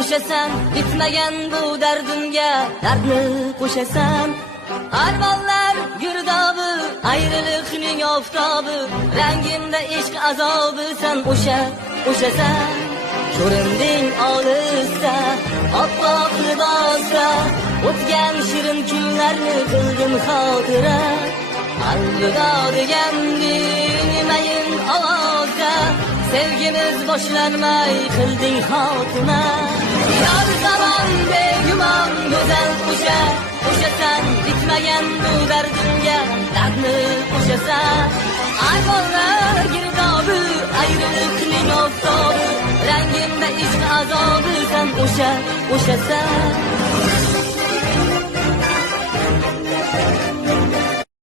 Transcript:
o'shasan, bitmagan bu dardimga dardni qo'shasan. Armonlar girdobi, ayriliqning oftobi, rangimda ishq azobi sen o'shasan. Ko'rinding olisda, oppoq libosda, o'tgan shirin kunlarni qildim xotira. Alvido degandim mayin ovozda, sevgimiz boshlanmay qilding xotima. Yor zamon begumon go'zal o'shasan, bitmagan bu dardimga dardni qo'shasan. Armonlar girdobi, ayriliqning oftobi, rangimda ishq azobi sen o'shasan.